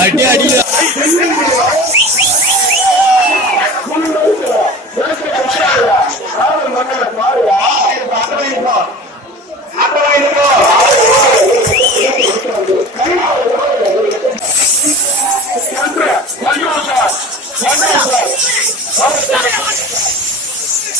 அடி அடி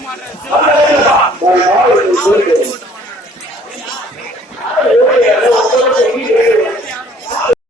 Vamos, Brasil!